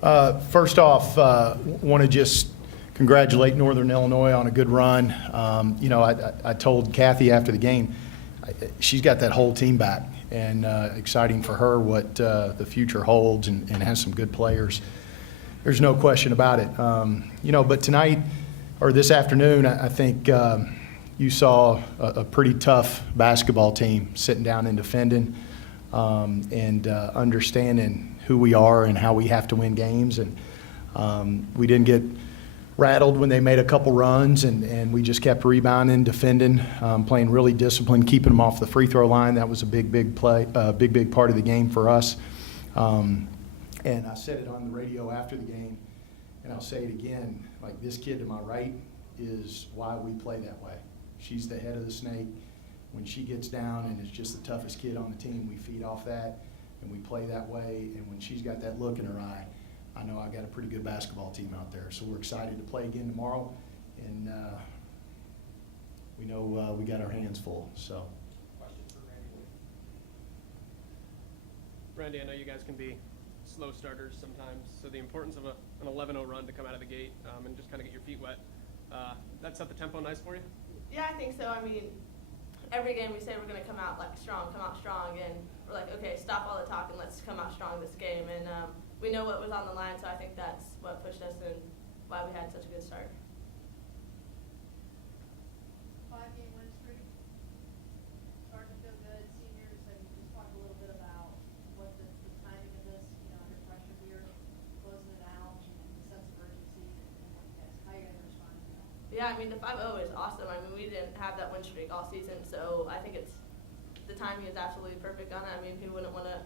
First off, want to just congratulate Northern Illinois on a good run. I told Kathy after the game, she's got that whole team back, and exciting for her what the future holds, and has some good players. There's no question about it. But tonight, or this afternoon, I think you saw a pretty tough basketball team sitting down and defending, and understanding who we are and how we have to win games. And we didn't get rattled when they made a couple runs, and we just kept rebounding, defending, playing really disciplined, keeping them off the free throw line. That was a big play, big part of the game for us. And I said it on the radio after the game, and I'll say it again, like, this kid to my right is why we play that way. She's the head of the snake. When she gets down and is just the toughest kid on the team, we feed off that, and we play that way. And when she's got that look in her eye, I know I got a pretty good basketball team out there. So we're excited to play again tomorrow, and we know we got our hands full. So. Question for Randy. Randy, I know you guys can be slow starters sometimes, so the importance of an 11-0 run to come out of the gate and just kind of get your feet wet, that set the tempo nice for you? Yeah, I think so. I mean, every game we say we're going to come out strong, and we're like, okay, stop all the talk and let's come out strong this game. And we know what was on the line, so I think that's what pushed us and why we had such a good start. 5-game win streak. Starting to feel good. Seniors, so you just talk a little bit about what the timing of this, under pressure here, closing it out, and the sense of urgency, and how you guys are responding to that. Yeah, I mean, the 5-0 is awesome. I mean, we didn't have that win streak all season, so I think the timing is absolutely perfect on it. I mean, who wouldn't want to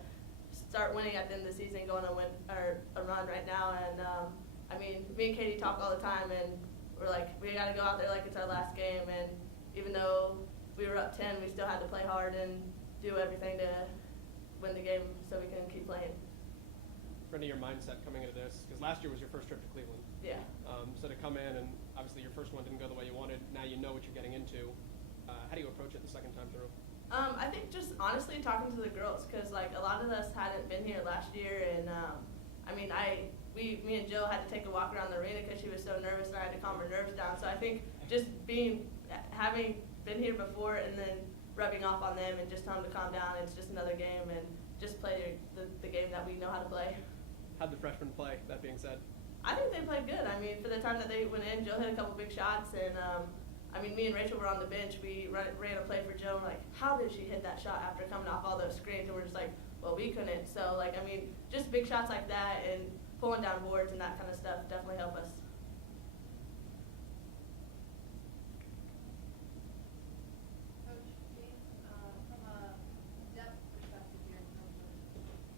start winning at the end of the season, going on a run right now? And I mean, me and Katie talk all the time, and we're like, we got to go out there like it's our last game. And even though we were up 10, we still had to play hard and do everything to win the game so we can keep playing. Randy, your mindset coming into this, because last year was your first trip to Cleveland. Yeah. So to come in, and obviously your first one didn't go the way you wanted, now you know what you're getting into. How do you approach it the second time through? I think just honestly talking to the girls, because like a lot of us hadn't been here last year, and I mean, me and Jill had to take a walk around the arena because she was so nervous, and I had to calm her nerves down. So I think just having been here before and then rubbing off on them and just telling them to calm down, it's just another game, and just play the game that we know how to play. How'd the freshmen play, that being said? I think they played good. I mean, for the time that they went in, Jill hit a couple big shots, and I mean, me and Rachel were on the bench. We ran a play for Jill, and like, how did she hit that shot after coming off all those screens? And we're just like, well, we couldn't. So, like, I mean, just big shots like that and pulling down boards and that kind of stuff definitely help us. Coach James, from a depth perspective here, in terms of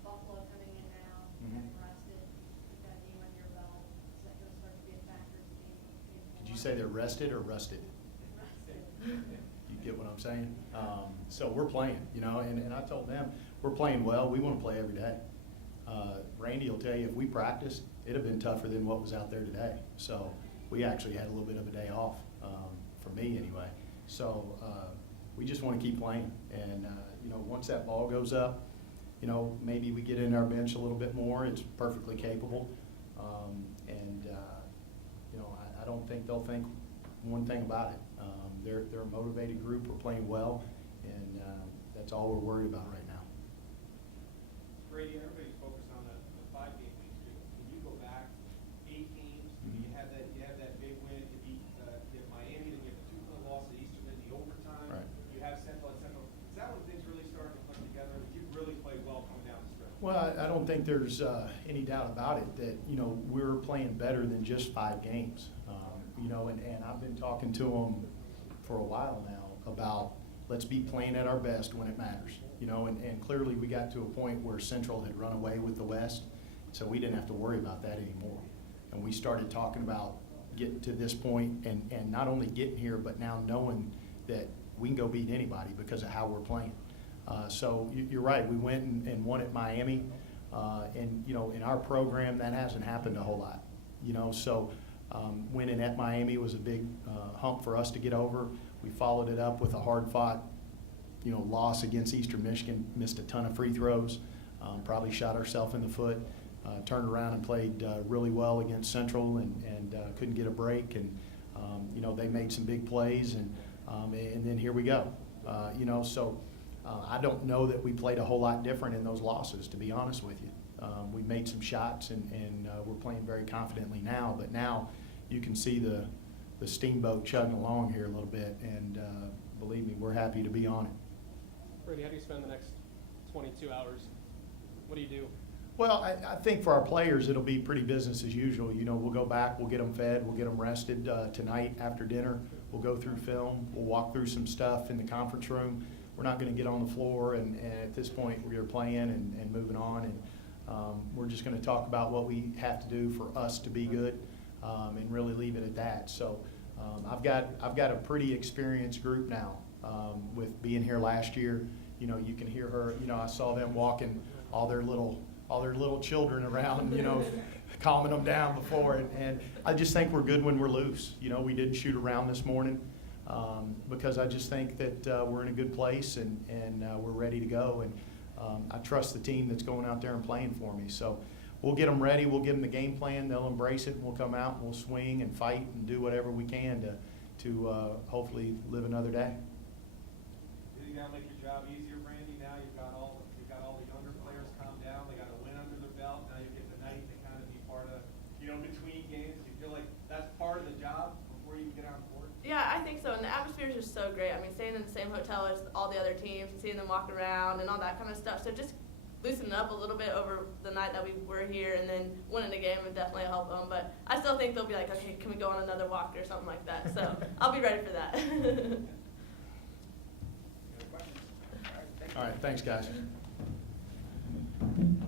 Buffalo coming in now, getting rested, you've got a game under your belt, is that going to start to be a factor as the game? Did you say they're rested or rusted? You get what I'm saying? So we're playing, and I told them, we're playing well. We want to play every day. Randy will tell you, if we practiced, it'd have been tougher than what was out there today. So we actually had a little bit of a day off, for me anyway. So we just want to keep playing. And, once that ball goes up, maybe we get in our bench a little bit more. It's perfectly capable. I don't think they'll think one thing about it. They're a motivated group. We're playing well, and that's all we're worried about right now. Brady, everybody's focused on the 5-game win streak. Can you go back 8 games? You have that big win. You beat Miami, then you have the 2-point loss at Eastern in the overtime. Right. You have Central at Central. Is that when things really starting to come together? You've really played well coming down the stretch. Well, I don't think there's any doubt about it that we're playing better than just 5 games. And I've been talking to them for a while now about let's be playing at our best when it matters. And clearly we got to a point where Central had run away with the West, so we didn't have to worry about that anymore. And we started talking about getting to this point and not only getting here, but now knowing that we can go beat anybody because of how we're playing. So you're right, we went and won at Miami, and in our program that hasn't happened a whole lot. So winning at Miami was a big hump for us to get over. We followed it up with a hard-fought, loss against Eastern Michigan. Missed a ton of free throws, probably shot ourselves in the foot. turned around and played really well against Central and couldn't get a break. And, you know, they made some big plays, and then here we go. You know, so I don't know that we played a whole lot different in those losses, to be honest with you. We made some shots, and we're playing very confidently now, but now you can see the steamboat chugging along here a little bit, and believe me, we're happy to be on it. Brady, how do you spend the next 22 hours? What do you do? Well, I think for our players, it'll be pretty business as usual. You know, we'll go back, we'll get them fed, we'll get them rested tonight after dinner. We'll go through film, we'll walk through some stuff in the conference room. We're not going to get on the floor, and at this point, we're playing and moving on, and we're just going to talk about what we have to do for us to be good, and really leave it at that. So I've got a pretty experienced group now with being here last year. You know, you can hear her. You know, I saw them walking all their little children around, you know, calming them down before. And I just think we're good when we're loose. You know, we didn't shoot around this morning because I just think that we're in a good place and we're ready to go. And I trust the team that's going out there and playing for me. So we'll get them ready. We'll give them the game plan. They'll embrace it. And we'll come out and we'll swing and fight and do whatever we can to hopefully live another day. Is it gonna make your job easier, Brandy? Now you've got all the younger players calm down. They got a win under their belt. Now you get the night to kind of be part of, you know, between games. Do you feel like that's part of the job before you get on court? Yeah, I think so. And the atmosphere is just so great. I mean, staying in the same hotel as all the other teams and seeing them walk around and all that kind of stuff. So just loosening up a little bit over the night that we were here, and then winning the game would definitely help them. But I still think they'll be like, okay, can we go on another walk or something like that? So I'll be ready for that. Any other questions? All right, thank you. All right, thanks, guys.